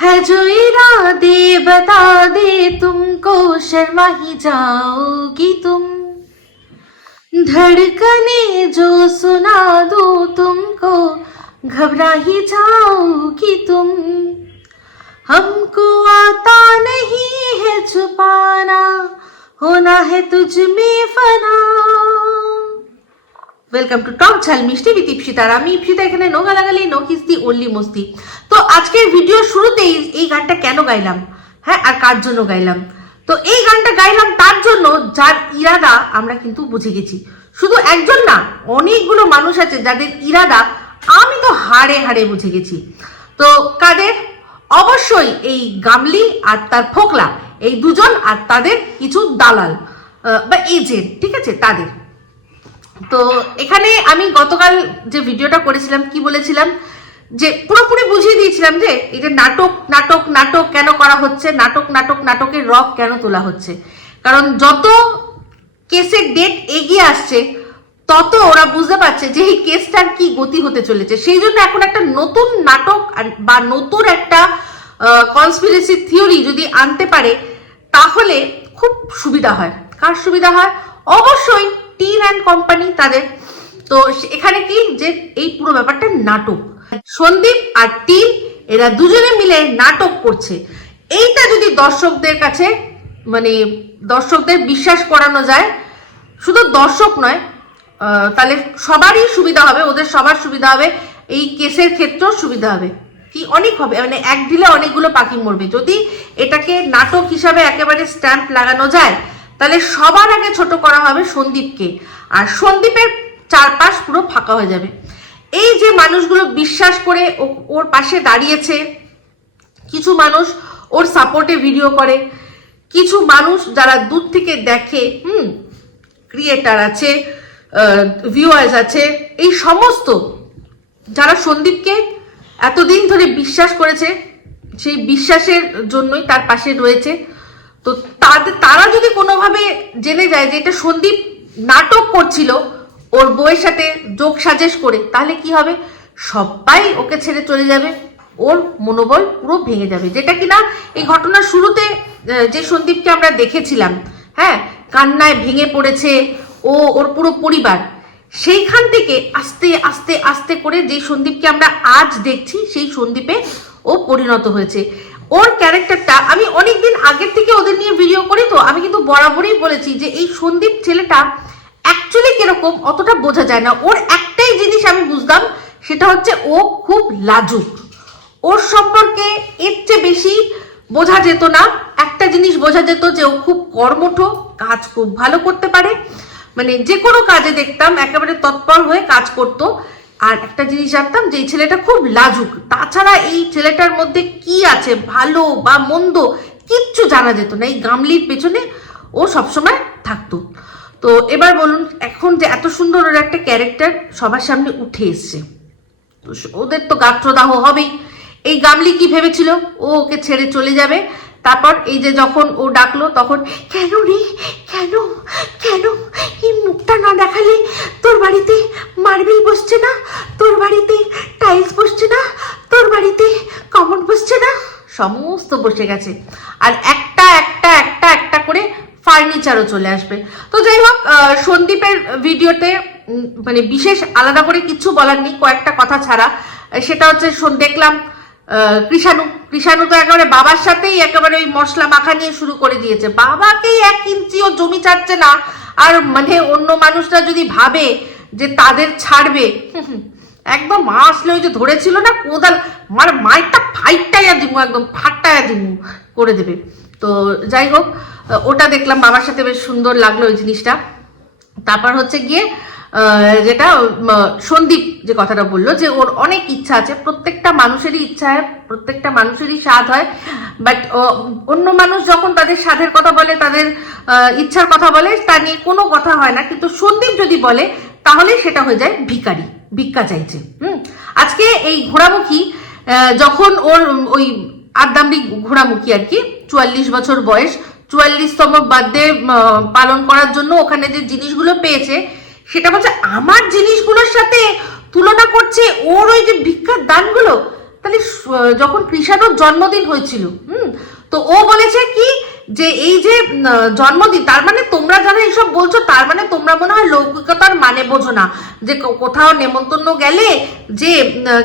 है जो इरादे, बता दे तुमको, शर्मा ही जाओगी तुम। धड़कने जो सुना दो तुमको, घबरा ही जाओगी तुम। हमको आता नहीं है छुपाना, होना है तुझ में फना। ওয়েলকাম টু টক ঝাল মিষ্টি বিথ ইপসিতার আমি ইপসিতা এখানে নো গালাগালি নো কিস্তি ওনলি মস্তি। তো আজকের ভিডিও শুরুতেই এই গানটা কেন গাইলাম? হ্যাঁ আর কার জন্য গাইলাম? তো এই গানটা গাইলাম তার জন্য যার ইরাদা আমরা কিন্তু বুঝে গেছি। শুধু একজন না, অনেকগুলো মানুষ আছে যাদের ইরাদা আমি তো হাড়ে হাড়ে বুঝে গেছি। তো কাদের? অবশ্যই এই গামলি আর তার ফোকলা, এই দুজন আর তাদের কিছু দালাল বা এজেন্ট ঠিক আছে, তাদের। তো এখানে আমি গতকাল যে ভিডিওটা করেছিলাম, কি বলেছিলাম? যে পুরোপুরি বুঝিয়ে দিয়েছিলাম যে এই যে নাটক নাটক নাটক কেন করা হচ্ছে? নাটক নাটক, নাটকের রক কেন তোলা হচ্ছে? কারণ যত কেসের ডেট এগিয়ে আসছে, তত ওরা বুঝতে পারছে যে এই কেসটার কি গতি হতে চলেছে। সেই জন্য এখন একটা নতুন নাটক বা নতুন একটা কনস্পিরেসি থিওরি যদি আনতে পারে, তাহলে খুব সুবিধা হয়। কার সুবিধা হয়? অবশ্যই টিন অ্যান্ড কোম্পানি তাদের। তো এখানে কি? যে এই পুরো ব্যাপারটা নাটক। সন্দীপ আর টিন এরা দুজনে মিলে নাটক করছে। এইটা যদি দর্শকদের কাছে মানে দর্শকদের বিশ্বাস করানো যায়, শুধু দর্শক নয় তাহলে সবারই সুবিধা হবে, ওদের সবার সুবিধা হবে, এই কেসের ক্ষেত্রেও সুবিধা হবে। কি অনেক হবে মানে এক ঢিলে অনেকগুলো পাখি মরবে। যদি এটাকে নাটক হিসাবে একেবারে স্ট্যাম্প লাগানো যায় তাহলে সবার আগে ছোট করা হবে সন্দীপকে। আর সন্দীপের চারপাশ পুরো ফাঁকা হয়ে যাবে। এই যে মানুষগুলো বিশ্বাস করে ওর পাশে দাঁড়িয়েছে, কিছু মানুষ ওর সাপোর্টে ভিডিও করে, কিছু মানুষ যারা দূর থেকে দেখে, হুম ক্রিয়েটার আছে ভিউয়ার্স আছে, এই সমস্ত যারা সন্দীপকে এতদিন ধরে বিশ্বাস করেছে, সেই বিশ্বাসের জন্যই তার পাশে রয়েছে। তো তাদের তারা যদি কোনোভাবে জেনে যায় যে এটা সন্দীপ নাটক করছিল, ওর বউয়ের সাথে যোগ সাজেশ করে, তাহলে কি হবে? সবাই ওকে ছেড়ে চলে যাবে। ওর মনোবল পুরো ভেঙে যাবে। যেটা কিনা এই ঘটনার শুরুতে যে সন্দীপকে আমরা দেখেছিলাম হ্যাঁ কান্নায় ভেঙে পড়েছে ও ওর পুরো পরিবার, সেইখান থেকে আস্তে আস্তে আস্তে করে যে সন্দীপকে আমরা আজ দেখছি, সেই সন্দীপে ও পরিণত হয়েছে। ওর ক্যারেক্টারটা আমি অনেকদিন আগের থেকে ওদের নিয়ে ভিডিও করি তো, আমি কিন্তু বরাবরই বলেছি যে এই সন্দীপ ছেলেটা অ্যাকচুয়ালি কীরকম অতটা বোঝা যায় না। ওর একটাই জিনিস আমি বুঝতাম সেটা হচ্ছে ও খুব লাজুক। ওর সম্পর্কে এর চেয়ে বেশি বোঝা যেত না। একটা জিনিস বোঝা যেত যে ও খুব কর্মঠ, কাজ খুব ভালো করতে পারে। মানে যে কোনো কাজে দেখতাম, একেবারে তৎপর হয়ে কাজ করতো। আর একটা জিনিস জানতাম যে এই ছেলেটা খুব লাজুক। তাছাড়া এই ছেলেটার মধ্যে কি আছে? ভালো বা মন্দ কিচ্ছু জানা যেত না। এই গামলির পেছনে ও সবসময় থাকতো। তো এবার বলুন, এখন যে এত সুন্দর ওর একটা ক্যারেক্টার সবার সামনে উঠে এসছে। তো ওদের তো গাত্রদাহ হবেই। এই গামলি কি ভেবেছিল? ও ওকে ছেড়ে চলে যাবে। তারপর এই যে যখন ও ডাকলো, তখন, কেন রে? কেন? কেন? এই মুখটা না দেখালে তোর বাড়িতে মার্বেল বসছে না? তোর বাড়িতে টাইলস বসছে না? তোর বাড়িতে কমন বসছে না? সমস্ত বসে গেছে। আর একটা একটা একটা একটা করে ফার্নিচারও চলে আসবে। তো যাই হোক সন্দীপের ভিডিওতে মানে বিশেষ আলাদা করে কিছু বলার নেই, কয়েকটা কথা ছাড়া। সেটা হচ্ছে দেখলাম কৃষাণু কৃষাণু তো একেবারে বাবার সাথেই একেবারে ওই মশলা মাখা নিয়ে শুরু করে দিয়েছে। বাবাকেই এক ইঞ্চিও জমি ছাড়ছে না। আর মানে অন্য মানুষরা যদি ভাবে যে তাদের ছাড়বে একদম মা আসলে ওই যে ধরেছিল না কোদাল মানে মাইটা ফাইটাইয়া দিমু, একদম ফাটাইয়া দিমু করে দেবে। তো যাই হোক ওটা দেখলাম, বাবার সাথে বেশ সুন্দর লাগল ওই জিনিসটা। তারপর হচ্ছে গিয়ে যেটা সন্দীপ যে কথাটা বলল, যে ওর অনেক ইচ্ছা আছে, প্রত্যেকটা মানুষেরই ইচ্ছা হয়, প্রত্যেকটা মানুষেরই স্বাদ হয় বাট অন্য মানুষ যখন তাদের স্বাদের কথা বলে, তাদের ইচ্ছার কথা বলে, তা নিয়ে কোনো কথা হয় না, কিন্তু সন্দীপ যদি বলে, তাহলে সেটা হয়ে যায় ভিখারি, ভিক্ষা চাইছে, হুম? আজকে এই ঘোড়ামুখী যখন ওর ওই আদামরি ঘোড়ামুখী আর কি, চুয়াল্লিশ বছর বয়স, চুয়াল্লিশতম বার্থডে পালন করার জন্য ওখানে যে জিনিসগুলো পেয়েছে সেটা বলছে, আমার জিনিসগুলোর সাথে তুলনা করছে ওর ওই যে ভিক্ষার দানগুলো? তাহলে যখন কৃষাণুর জন্মদিন হয়েছিল, হুম তো ও বলেছে কি? যে এই যে জন্মদিন, তার মানে তোমরা যারা এইসব বলছো, তার মানে তোমরা মনে হয় লৌকিকতার মানে বোঝো না। যে কোথাও নেমন্তন্ন গেলে যে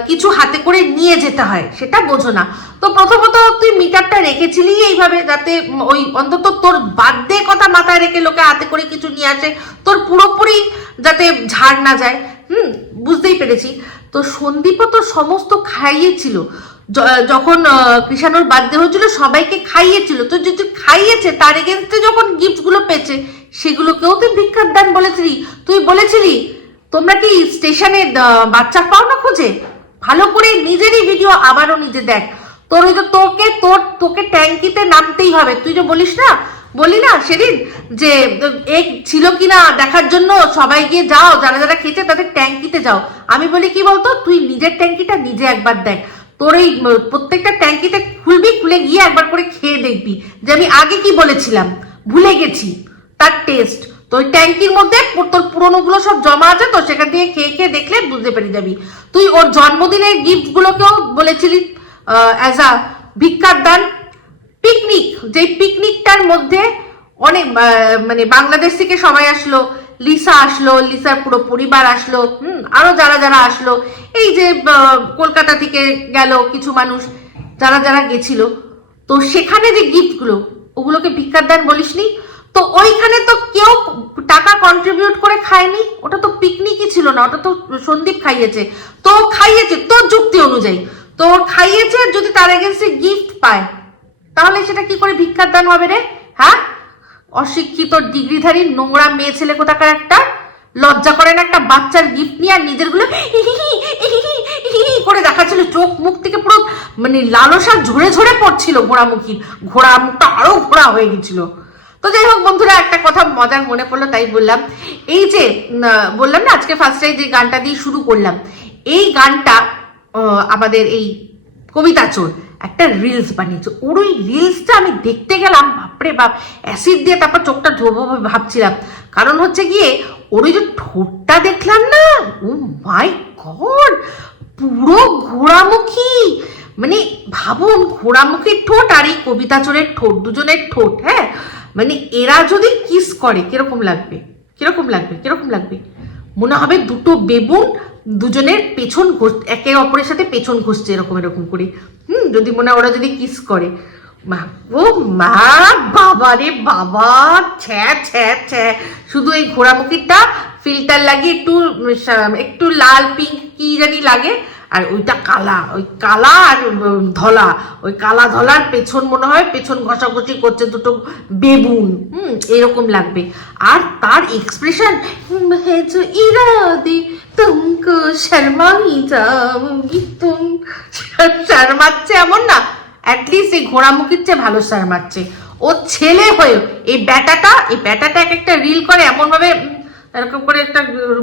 কিছু হাতে করে নিয়ে যেতে হয়, সেটা বোঝো না। তো প্রথমত তুই মিটারটা রেখেছিলি এইভাবে, যাতে ওই অন্তত তোর বার্থডে কথা মাথায় রেখে লোকে হাতে করে কিছু নিয়ে আসে, তোর পুরোপুরি যাতে ঝাড় না যায়। হুম, বুঝতেই পেরেছি। তো সন্দীপও তো সমস্ত খাইয়েছিল যখন কৃষাণুর বার্থডে হয়েছিল, সবাইকে খাইয়েছিল। তো যদি খাইয়েছে, তার এগেনস্টে যখন গিফটগুলো পেয়েছে, সেগুলোকেও তুই ভিক্ষার দান বলেছিলি। তুই বলেছিলি, তোমরা কি স্টেশনে বাচ্চা পাও না খুঁজে? ভালো করে নিজেরই ভিডিও আবারও নিজে দেখ। তোর ওই তোকে, তোর, তোকে ট্যাঙ্কিতে নামতেই হবে। তুই যে বলিস না, বলি না সেদিন যে এক ছিল কিনা দেখার জন্য সবাই গিয়ে যাও, যারা যারা খেয়েছে তাদের ট্যাঙ্কিতে যাও। আমি বলি, কি বলতো? তুই নিজের ট্যাঙ্কিটা নিজে একবার দেখ। তোর এই প্রত্যেকটা ট্যাঙ্কিতে খুলবি, খুলে গিয়ে একবার করে খেয়ে দেখবি। যে আমি আগে কি বলেছিলাম? ভুলে গেছি। তার টেস্ট তো ওই ট্যাঙ্কির মধ্যে তোর পুরোনোগুলো সব জমা আছে, তো সেখান থেকে খেয়ে খেয়ে দেখলে বুঝতে পেরে যাবি। তুই ওর জন্মদিনের গিফট গুলোকেও বলেছিলি অ্যাজ আ ভিক্ষার দান। পিকনিক যে পিকনিকটার মধ্যে অনেক মানে বাংলাদেশ থেকে সবাই আসলো লিসা আসলো, লিসার পুরো পরিবার আসলো, হুম, আরও যারা যারা আসলো, এই যে কলকাতা থেকে গেল কিছু মানুষ, যারা যারা গেছিল, তো সেখানে যে গিফটগুলো, ওগুলোকে ভিক্ষার দান বলিসনি? তো ওইখানে তো কেউ টাকা কন্ট্রিবিউট করে খায়নি? ওটা তো পিকনিকই ছিল না, ওটা তো সন্দীপ খাইয়েছে। তো খাইয়েছে, তোর যুক্তি অনুযায়ী তোর খাইয়েছে যদি তার এগেন্সে গিফট পায়, তাহলে সেটা কি করে ভিক্ষার দান হবে রে? হ্যাঁ? অশিক্ষিত ডিগ্রিধারী নোংরা মেয়ে ছেলে কোথাকার একটা? লজ্জা করেন একটা বাচ্চার গিফট নিয়ে আর নিজেরগুলো করে দেখাচ্ছিল। চোখ মুখ থেকে পুরো মানে লালসা ঝরে ঝরে পড়ছিল ঘোড়ামুখী ঘোড়া মুখটা আরও ঘোড়া হয়ে গেছিল। তো যাই হোক বন্ধুরা, একটা কথা মজার মনে পড়ল, তাই বললাম। এই যে বললাম না, আজকে ফার্স্টে যে গানটা দিয়ে শুরু করলাম, এই গানটা আমাদের এই কবিতা চোর একটা রিলস বানিয়েছে। ওর ওই রিলসটা আমি দেখতে গেলাম, বাপরে বাপ অ্যাসিড দিয়ে তারপর চোখটা ধোবো ভাবছিলাম। কারণ হচ্ছে গিয়ে, ওর ওই যে ঠোঁটটা দেখলাম না? ও মাই গড পুরো ঘোড়ামুখী! মানে ভাবুন, ঘোড়ামুখীর ঠোঁট আর এই কবিতা চোরের ঠোঁট, দুজনের ঠোঁট হ্যাঁ? মানে এরা যদি কিস করে, কীরকম লাগবে? কীরকম লাগবে? কীরকম লাগবে? মনে হবে দুটো বেবুন দুজনের পেছন ঘষ একে অপরের সাথে পেছন ঘষছে এরকম এরকম করে হুম, যদি মনে হয় ওরা যদি কিস করে। ও মা, বাবা রে বাবা, ছ্যা ছ্যা ছ্যা। শুধু এই ঘোড়ামুখিটা ফিল্টার লাগিয়ে একটু একটু লাল পিঙ্ক কি জানি লাগে। আর ওইটা কালা, ওই কালা আর ধলা। ওই কালা ধলার পেছন মনে হয় পেছন ঘষাঘষি করছে দুটো বেবুন। হুম, এরকম লাগবে। আর তার এক্সপ্রেশন ইরাদি, তুমকো শর্মাই যাওগি তুম। শর্মাচ্ছে এমন না অ্যাটলিস্ট এই ঘোড়ামুখির চেয়ে ভালো শর্মাচ্ছে। ও ছেলে হয়ে এই ব্যাটাটা এই ব্যাটাটা এক একটা রিল করে এমন ভাবে এরকম করে একটা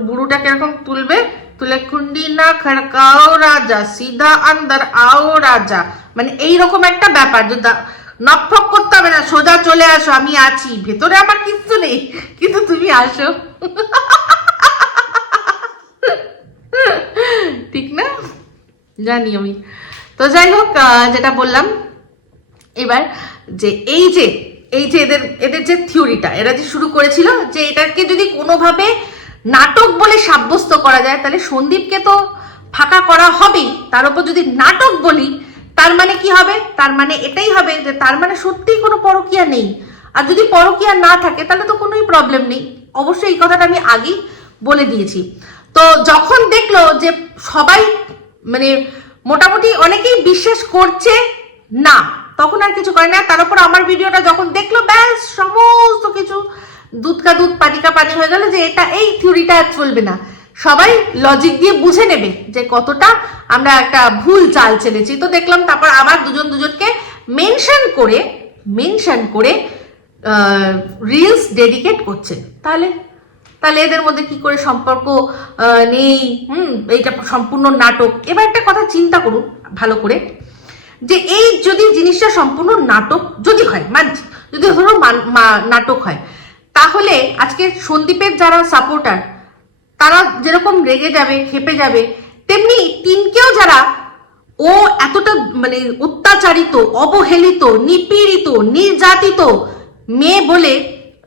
বুড়োটাকে এরকম তুলবে তুলে কুন্ডি না, খড়কাও রাজা, সিধা আন্দার আও রাজা। মানে এইরকম একটা ব্যাপার, যে নকফক করতে হবে না, সোজা চলে আসো, আমি আছি। ভেতরে আমার কিচ্ছু নেই, কিন্তু তুমি আসো। ঠিক না? জানি আমি। তো যাই হোক যেটা বললাম, এবার যে এই যে এই যে এদের এদের যে থিওরিটা এরা যে শুরু করেছিল, যে এটাকে যদি কোনোভাবে নাটক বলে সাব্যস্ত করা যায়, তাহলে সন্দীপকে তো ফাঁকা করা হবেই। তার উপর যদি নাটক বলি, তার মানে কি হবে? তার মানে এটাই হবে যে তার মানে সত্যিই কোনো পরকিয়া নেই। আর যদি পরকিয়া না থাকে, তাহলে তো কোনোই প্রবলেম নেই। অবশ্যই এই কথাটা আমি আগেই বলে দিয়েছি। তো যখন দেখল যে সবাই মানে মোটামুটি অনেকেই বিশ্বাস করছে না, তখন আর কিছু করে না। তার উপর আমার ভিডিওটা যখন দেখল, ব্যাস, সমস্ত কিছু দুধ কা দুধ, পানি কা পানি হয়ে গেল যে এটা এই থিওরিটা আর চলবে না। সবাই লজিক দিয়ে বুঝে নেবে যে কতটা আমরা একটা ভুল চাল চেলেছি। তো দেখলাম তারপর আবার দুজন দুজনকে মেনশন করে মেনশন করে রিলস ডেডিকেট করছে। তাহলে তাহলে এদের মধ্যে কি করে সম্পর্ক নেই? হুম, এইটা সম্পূর্ণ নাটক। এবার একটা কথা চিন্তা করুন ভালো করে। যে এই যদি জিনিসটা সম্পূর্ণ নাটক যদি হয় মানছি যদি ধরো নাটক হয় তাহলে আজকে সন্দীপের যারা সাপোর্টার তারা যেরকম রেগে যাবে খেপে যাবে, তেমনি তিনকেও যারা ও এতটা মানে অত্যাচারিত, অবহেলিত, নিপীড়িত, নির্যাতিত মেয়ে বলে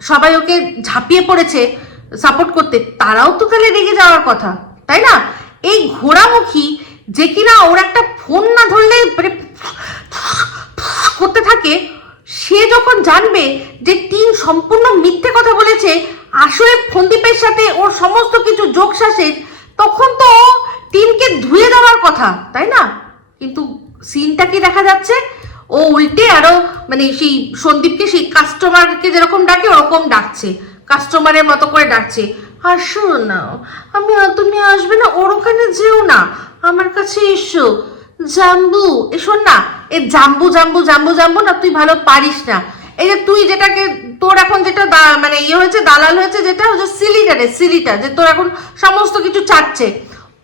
সবাই ওকে ঝাঁপিয়ে পড়েছে সাপোর্ট করতে, তারাও তো তাহলে রেগে যাওয়ার কথা, তাই না? এই ঘোড়ামুখী যে কিনা ওর একটা ফোন না ধরলে মানে করতে থাকে সে যখন জানবে যে টিন সম্পূর্ণ মিথ্যে কথা বলেছে, আসলে ফন্দীপের সাথে ওর সমস্ত কিছু যোগ শাসের তখন তো টিনকে ধুয়ে দেওয়ার কথা, তাই না? কিন্তু সিনটা কি দেখা যাচ্ছে? ও উল্টে আরও মানে সেই সন্দীপকে সেই কাস্টমারকে যেরকম ডাকে, ওরকম ডাকছে। কাস্টমারের মতো করে ডাকছে। আসো না, আমি তুমি আসবে না, ওর ওখানে যেও না। আমার কাছে এসো। জাম্বু এ শোন না। এ জাম্বু জাম্বু জাম্বু জাম্বু না তুই ভালো পারিস না। এই যে তুই যেটাকে, তোর এখন যেটা মানে ইয়ে হয়েছে, দালাল হয়েছে, যেটা হচ্ছে সিলিটা রে সিলিটা যে তোর এখন সমস্ত কিছু চাচ্ছে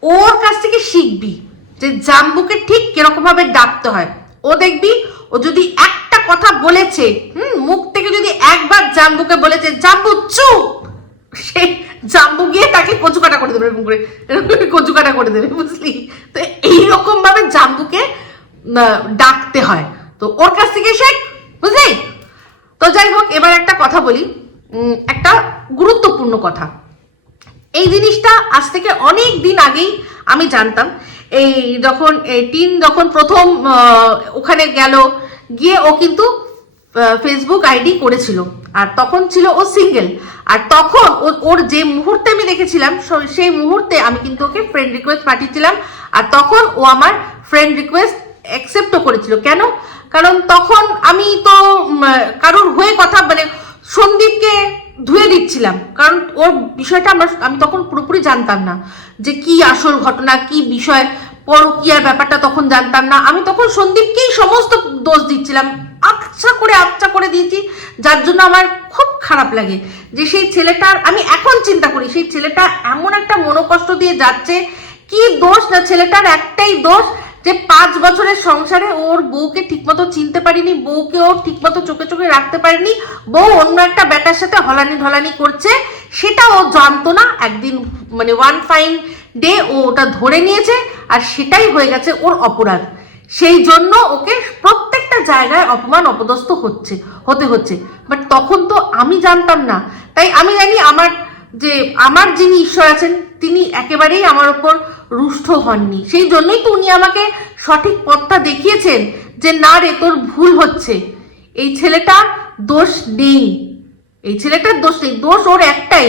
ওর কাছ থেকে শিখবি যে জাম্বুকে ঠিক কীরকম ভাবে ডাকতে হয়। ও দেখবি, ও যদি একটা কথা বলেছে, হুম, মুখ থেকে যদি একবার জাম্বুকে বলেছে, জাম্বু, চুপ! সে জাম্বু গিয়ে তাকে কচু কাটা করে দেবে, এরকম করে এরকম করে কচু কাটা করে দেবে, বুঝলি? তো এইরকম ভাবে জাম্বুকে ডাকতে হয়। তো ওর কাছ থেকে শেখ, বুঝলি? তো যাই হোক, এবার একটা কথা বলি। একটা গুরুত্বপূর্ণ কথা। এই জিনিসটা আজ থেকে অনেক দিন আগেই আমি জানতাম। এই যখন টিন যখন প্রথম ওখানে গেল, গিয়ে ও কিন্তু ফেসবুক আইডি করেছিল। আর তখন ছিল ও সিঙ্গেল আর তখন ওর যে মুহূর্তে আমি দেখেছিলাম সেই মুহূর্তে আমি কিন্তু ওকে ফ্রেন্ড রিকোয়েস্ট পাঠিয়েছিলাম। আর তখন ও আমার ফ্রেন্ড রিকোয়েস্ট অ্যাকসেপ্টও করেছিল। কেন? কারণ তখন আমি তো কারোর হয়ে কথা মানে সন্দীপকে ধুয়ে দিচ্ছিলাম। কারণ ওর বিষয়টা আমরা, আমি তখন পুরোপুরি জানতাম না যে কি আসল ঘটনা, কি বিষয়, পরকিয়ার ব্যাপারটা তখন জানতাম না। আমি তখন সন্দীপকেই সমস্ত দোষ দিচ্ছিলাম। আচ্ছা করে আচ্ছা করে দিয়েছি। যার জন্য আমার খুব খারাপ লাগে যে সেই ছেলেটার, আমি এখন চিন্তা করি, সেই ছেলেটা এমন একটা মনোকষ্ট দিয়ে যাচ্ছে। কি দোষ না, ছেলেটার একটাই দোষ যে পাঁচ বছরের সংসারে ওর বউকে ঠিকমতো চিনতে পারিনি, বউকে ওর ঠিকমতো চোখে চোখে রাখতে পারিনি, বউ অন্য একটা ব্যাটার সাথে হলানি ঢলানি করছে, সেটা ও জানতো না। একদিন মানে ওয়ান ফাইন ডে ও ওটা ধরে নিয়েছে আর সেটাই হয়ে গেছে ওর অপরাধ। সেই জন্য ওকে প্রত্যেকটা জায়গায় অপমান অপদস্থ হচ্ছে, হতে হচ্ছে। বাট তখন তো আমি জানতাম না। তাই আমি জানি আমার যে, আমার যিনি ঈশ্বর আছেন, তিনি একেবারেই আমার উপর রুষ্ট হননি। সেই জন্যই তো উনি আমাকে সঠিক পথটা দেখিয়েছেন যে, না রে, তোর ভুল হচ্ছে। এই ছেলেটা দোষ নেই। এই ছেলেটার দোষ নেই। দোষ ওর একটাই,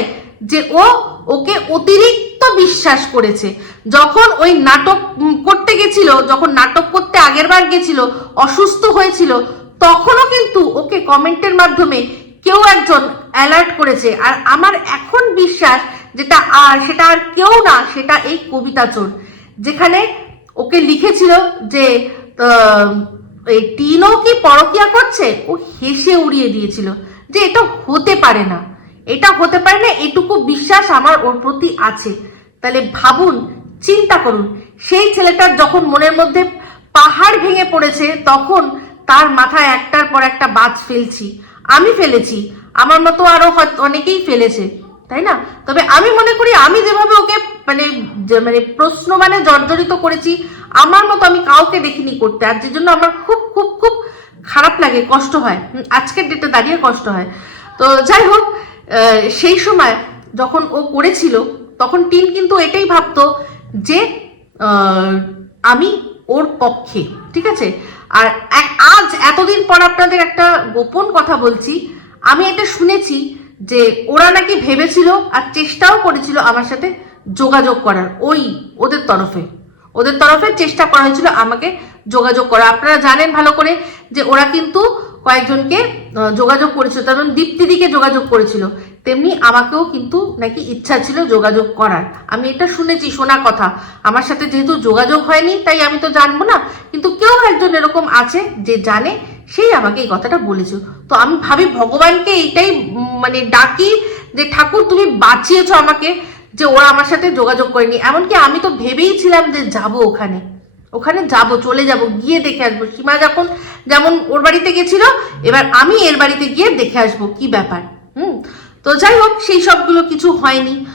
যে ও ওকে অতিরিক্ত বিশ্বাস করেছে। যখন ওই নাটক করতে গেছিল, যখন নাটক করতে আগের বার গেছিল, অসুস্থ হয়েছিল, তখনও কিন্তু ওকে কমেন্টের মাধ্যমে কেউ একজন অ্যালার্ট করেছে। আর আমার এখন বিশ্বাস যেটা আর, সেটা আর কেউ না, সেটা এই কবিতা চোর। যেখানে ওকে লিখেছিল যে এই টিনও কি পরকিয়া করছে? ও হেসে উড়িয়ে দিয়েছিল যে এটা হতে পারে না। এটা হতে পারে না, এটুকু বিশ্বাস আমার ওর প্রতি আছে। তাহলে ভাবুন, চিন্তা করুন, সেই ছেলেটার যখন মনের মধ্যে পাহাড় ভেঙে পড়েছে, তখন তার মাথায় একটার পর একটা বাজ ফেলছি। আমি ফেলেছি, আমার মতো আরও অনেকেই ফেলেছে। তাই না? তবে আমি মনে করি আমি যেভাবে ওকে মানে মানে প্রশ্ন মানে জর্জরিত করেছি, আমার মতো আমি কাউকে দেখিনি করতে। আর যে জন্য আমার খুব খুব খুব খারাপ লাগে, কষ্ট হয়। আজকের ডেটে দাঁড়িয়ে কষ্ট হয়। তো যাই হোক সেই সময় যখন ও করেছিল, তখন টিম কিন্তু এটাই ভাবতো যে আমি ওর পক্ষে, ঠিক আছে? আর আজ এতদিন পর আপনাদের একটা গোপন কথা বলছি। আমি এটা শুনেছি যে ওরা নাকি ভেবেছিল আর চেষ্টাও করেছিল আমার সাথে যোগাযোগ করার, ওই ওদের তরফে। ওদের তরফে চেষ্টা করা হয়েছিল আমাকে যোগাযোগ করা। আপনারা জানেন ভালো করে যে ওরা কিন্তু কয়েকজনকে যোগাযোগ করেছিল তেমন দীপ্তিদিকে যোগাযোগ করেছিল, তেমনি আমাকেও কিন্তু নাকি ইচ্ছা ছিল যোগাযোগ করার। আমি এটা শুনেছি, শোনা কথা। আমার সাথে যেহেতু যোগাযোগ হয়নি, তাই আমি তো জানব না। কিন্তু কেউ একজন এরকম আছে যে জানে সেই আমাকে এই কথাটা বলেছিল তো আমি ভাবি ভগবানকে এইটাই মানে ডাকি যে, ঠাকুর, তুমি বাঁচিয়েছো আমাকে যে ওরা আমার সাথে যোগাযোগ করেনি। এমনকি আমি তো ভেবেই ছিলাম যে যাব ওখানে। ওখানে যাব, চলে যাব, গিয়ে দেখে আসব। সীমা যখন, যেমন ওর বাড়িতে গেছিল, এবার আমি এর বাড়িতে গিয়ে দেখে আসব কি ব্যাপার। হুম? তো যাই হোক, সেই সবগুলো কিছু হয়নি।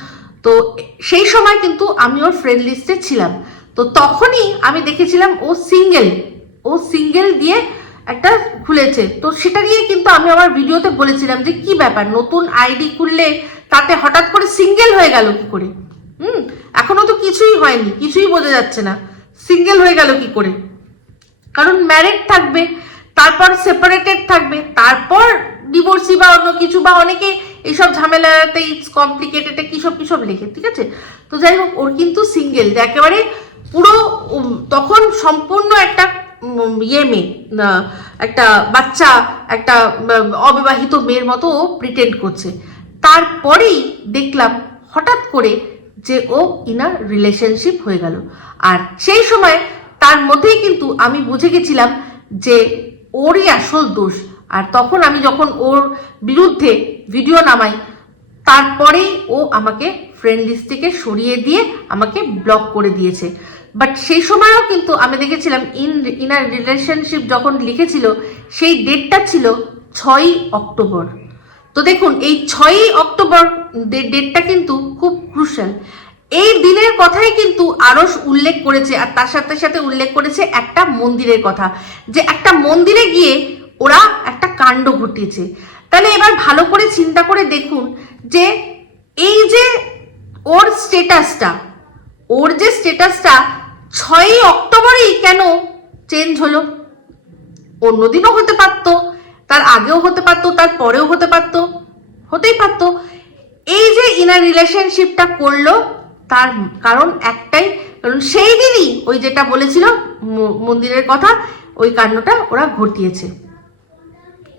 তো সেই সময় কিন্তু আমি ওর ফ্রেন্ড লিস্টে ছিলাম। তো তখনই আমি দেখেছিলাম ও সিঙ্গেল ও সিঙ্গেল দিয়ে একটা খুলেছে। তো সেটা নিয়ে কিন্তু আমি আমার ভিডিওতে বলেছিলাম যে কি ব্যাপার? নতুন আইডি খুললে তাতে হঠাৎ করে সিঙ্গেল হয়ে গেল কি করে? হুম? এখনও তো কিছুই হয়নি, কিছুই বোঝা যাচ্ছে না। সিঙ্গেল হয়ে গেল কি করে? কারণ ম্যারেড থাকবে, তারপর সেপারেটেড থাকবে, তারপর ডিভোর্সি বা অন্য কিছু বা অনেকে এইসব ঝামেলাতে ইটস কমপ্লিকেটেড কিসব কিসব লেখে, ঠিক আছে? তো যাই হোক, ওর কিন্তু সিঙ্গেল একেবারে পুরো তখন সম্পূর্ণ একটা ইয়ে মেয়ে একটা বাচ্চা, একটা অবিবাহিত মেয়ের মতো ও প্রিটেন্ড করছে। তারপরেই দেখলাম হঠাৎ করে যে ও ইনার রিলেশনশিপ হয়ে গেল। আর সেই সময় তার মধ্যেই কিন্তু আমি বুঝে গেছিলাম যে ওরই আসল দোষ। আর তখন আমি যখন ওর বিরুদ্ধে ভিডিও নামাই, তারপরেই ও আমাকে ফ্রেন্ড লিস্ট থেকে সরিয়ে দিয়ে আমাকে ব্লক করে দিয়েছে। বাট সেই সময়ও কিন্তু আমি দেখেছিলাম ইন ইনার রিলেশনশিপ যখন লিখেছিল, সেই ডেটটা ছিল ছয়ই অক্টোবর। তো দেখুন, এই ছয়ই অক্টোবর ডেটটা কিন্তু খুব ক্রুশাল এই দিনের কথাই কিন্তু আরস উল্লেখ করেছে, আর তার সাথে সাথে উল্লেখ করেছে একটা মন্দিরের কথা। যে একটা মন্দিরে গিয়ে ওরা একটা কাণ্ড ঘটিয়েছে। তাহলে এবার ভালো করে চিন্তা করে দেখুন যে এই যে ওর স্টেটাসটা ওর যে স্টেটাসটা ছয়ই অক্টোবরেই কেন চেঞ্জ হলো? অন্যদিনও হতে পারতো, তার আগেও হতে পারতো, তার পরেও হতে পারতো, হতেই পারতো। এই যে ইনার রিলেশনশিপটা করল, তার কারণ একটাই, কারণ সেই দিনই ওই যেটা বলেছিল মন্দিরের কথা, ওই কাণ্ডটা ওরা ঘটিয়েছে।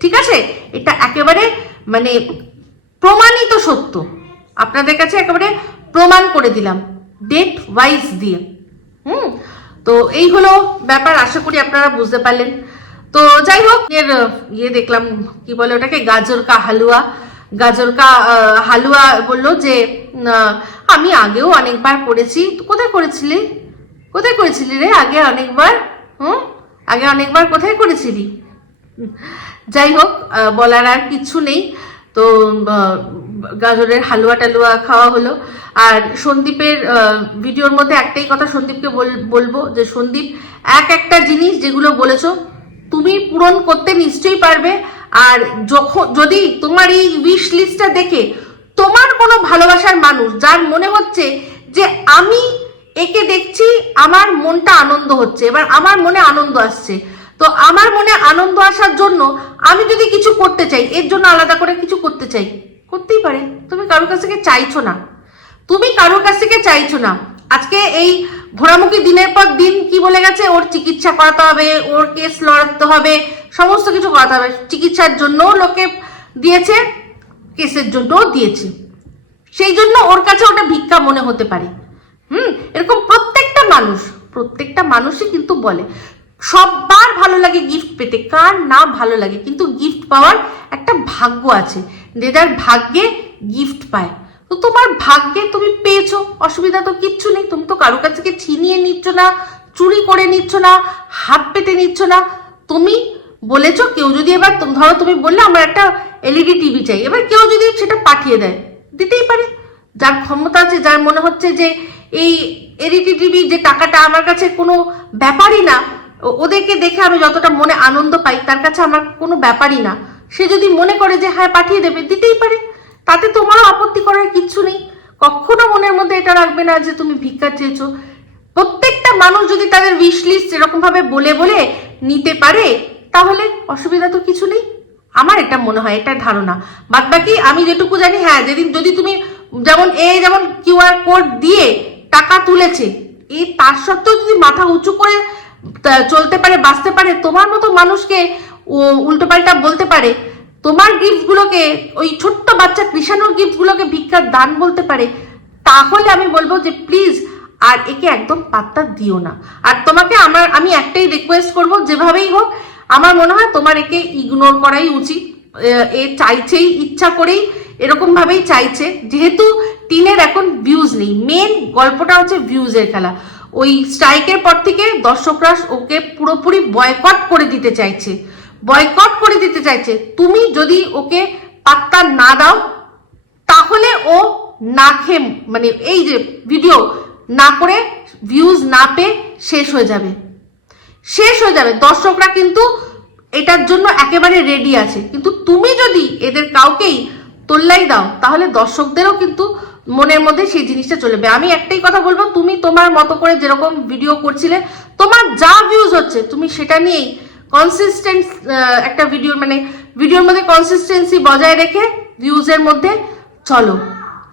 ঠিক আছে? এটা একেবারে মানে প্রমাণিত সত্য। আপনাদের কাছে একেবারে প্রমাণ করে দিলাম। ডেট ওয়াইজ দিয়ে। হুম? তো এই হলো ব্যাপার, আশা করি আপনারা বুঝতে পারলেন। তো যাই হোক, এর ইয়ে দেখলাম, কি বলে ওটাকে? গাজর কা হালুয়া। গাজর কা হালুয়া বলল যে আমি আগেও অনেকবার করেছি। কোথায় করেছিলি? কোথায় করেছিলি রে? আগে অনেকবার, হুম? আগে অনেকবার কোথায় করেছিলি? যাই হোক বলার আর কিছু নেই। তো গাজরের হালুয়া টালুয়া খাওয়া হলো। আর সন্দীপের ভিডিওর মধ্যে একটাই কথা সন্দীপকে বল- বলব যে, সন্দীপ, এক একটা জিনিস যেগুলো বলেছ, তুমি পূরণ করতে নিশ্চয়ই পারবে। আর যখন, যদি তোমার এই উইশ লিস্টটা দেখে তোমার কোনো ভালোবাসার মানুষ, যার মনে হচ্ছে যে, আমি একে দেখছি, আমার মনটা আনন্দ হচ্ছে, এবার আমার মনে আনন্দ আসছে। তো আমার মনে আনন্দ আসার জন্য আমি যদি কিছু করতে চাই, এর জন্য আলাদা করে কিছু করতে চাই করতেই পারে। তুমি কারোর কাছ থেকে চাইছো না। তুমি কারোর কাছ থেকে চাইছো না। আজকে এই ঘোরামুখী দিনের পর দিন কি বলে গেছে? ওর চিকিৎসা করাতে হবে, ওর কেস লড়াতে হবে, সমস্ত কিছু করাতে হবে। চিকিৎসার জন্যও লোকে দিয়েছে, কেসের জন্যও দিয়েছে। সেই জন্য ওর কাছে ওটা ভিক্ষা মনে হতে পারে। হুম? এরকম প্রত্যেকটা মানুষ, প্রত্যেকটা মানুষই কিন্তু বলে সবার ভালো লাগে গিফট পেতে। কার না ভালো লাগে? কিন্তু গিফট পাওয়ার একটা ভাগ্য আছে। যে যার ভাগ্যে গিফট পায়। তো তোমার ভাগ্যে তুমি পেয়েছ, অসুবিধা তো কিচ্ছু নেই। তুমি তো কারও কাছ ছিনিয়ে নিচ্ছ না, চুরি করে নিচ্ছ না, হাত পেতে নিচ্ছ না। তুমি বলেছ, কেউ যদি এবার ধরো তুমি বললে, আমার একটা এলইডি টিভি চাই। এবার কেউ যদি সেটা পাঠিয়ে দেয়, দিতেই পারে। যার ক্ষমতা আছে, যার মনে হচ্ছে যে এই এলইডি টিভি যে টাকাটা আমার কাছে কোনো ব্যাপারই না ওদেরকে দেখে আমি যতটা মনে আনন্দ পাই, তার কাছে আমার কোনো ব্যাপারই না। সে যদি মনে করে যে হ্যাঁ পাঠিয়ে দেবে, দিতেই পারে। তাতে তোমারও আপত্তি করার কিচ্ছু নেই। কখনো মনের মধ্যে এটা রাখবে না যে তুমি ভিক্ষা চেয়েছো। প্রত্যেকটা মানুষ যদি তাদের উইশ লিস্ট এরকম ভাবে বলে বলে নিতে পারে, তাহলে অসুবিধা তো কিছু নেই। আমার এটা মনে হয় এটা ধারণা। বাদ বাকি আমি যেটুকু জানি হ্যাঁ যেদিন যদি তুমি যেমন এ যেমন কিউআর কোড দিয়ে টাকা তুলেছে এই তার সত্ত্বেও যদি মাথা উঁচু করে চলতে পারে, বাঁচতে পারে, তোমার মতো মানুষকে উল্টো পাল্টা বলতে পারে। তোমার গিফটগুলোকে ওই ছোট্ট বাচ্চা কৃষাণুর গিফটগুলোকে ভিক্ষার দান বলতে পারে। তাহলে আমি বলব যে প্লিজ আর একে একদম পাত্তা দিও না। আর তোমাকে আমার, আমি একটাই রিকোয়েস্ট করব, যেভাবেই হোক, আমার মনে হয় তোমার একে ইগনোর করাই উচিত। এ- চাইছেই ইচ্ছা করেই এরকম ভাবেই চাইছে। যেহেতু টিনের এখন ভিউজ নেই মেন গল্পটা হচ্ছে ভিউজের খেলা। ওই স্ট্রাইকের পর থেকে দর্শকরা ওকে পুরোপুরি বয়কট করে দিতে চাইছে। বয়কট করে দিতে চাইছে। তুমি যদি ওকে পাত্তা না দাও, তাহলে ও না খেয়ে মানে এই যে ভিডিও না করে ভিউজ না পেয়ে শেষ হয়ে যাবে। শেষ হয়ে যাবে। দর্শকরা কিন্তু এটার জন্য একেবারে রেডি আছে। কিন্তু তুমি যদি এদের কাউকেই তোল্লাই দাও, তাহলে দর্শকদেরও কিন্তু মনের মধ্যে সেই জিনিসটা চলে যাবে আমি একটাই কথা বলব, তুমি তোমার মতো করে যেরকম ভিডিও করছিলে, তোমার যা ভিউজ হচ্ছে, তুমি সেটা নিয়েই কনসিস্টেন্ট একটা ভিডিও মানে ভিডিওর মধ্যে কনসিস্টেন্সি বজায় রেখে ভিউজের মধ্যে চলো।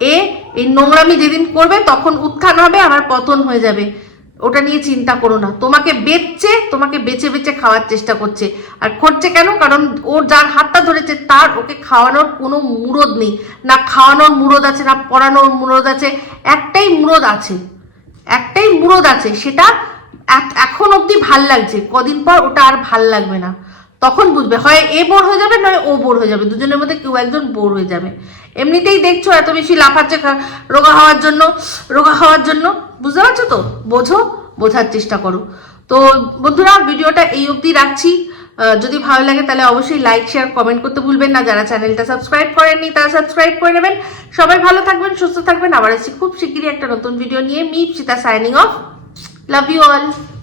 এ, এই নোংরামি যেদিন করবে তখন উত্থান হবে, আবার পতন হয়ে যাবে। ওটা নিয়ে চিন্তা করো না। তোমাকে বেচছে, তোমাকে বেচে বেচে খাওয়ার চেষ্টা করছে। আর করছে কেন? কারণ ওর যার হাতটা ধরেছে, তার ওকে খাওয়ানোর কোনো মুরদ নেই। না খাওয়ানোর মুরদ আছে, না পড়ানোর মুরদ আছে, একটাই মুরদ আছে। একটাই মুরদ আছে, সেটা এখন অবধি ভালো লাগছে, কদিন পর ওটা আর ভালো লাগবে না। তখন বুঝবে, হয় এ বোর হয়ে যাবে, নয় ও বোর হয়ে যাবে। দুজনের মধ্যে কেউ একজন বোর হয়ে যাবে। এমনিতেই দেখছ এত বেশি লাফাচ্ছে রোগা হওয়ার জন্য, রোগা হওয়ার জন্য। বুঝতে পারছ তো? বোঝো, বোঝার চেষ্টা করো। তো বন্ধুরা, ভিডিওটা এই অবধি রাখছি। যদি ভালো লাগে তাহলে অবশ্যই লাইক শেয়ার কমেন্ট করতে ভুলবেন না। যারা চ্যানেলটা সাবস্ক্রাইব করেননি, তারা সাবস্ক্রাইব করে নেবেন। সবাই ভালো থাকবেন, সুস্থ থাকবেন। আবার আসছি খুব শিগগিরই একটা নতুন ভিডিও নিয়ে। Me Sita signing off Love you all.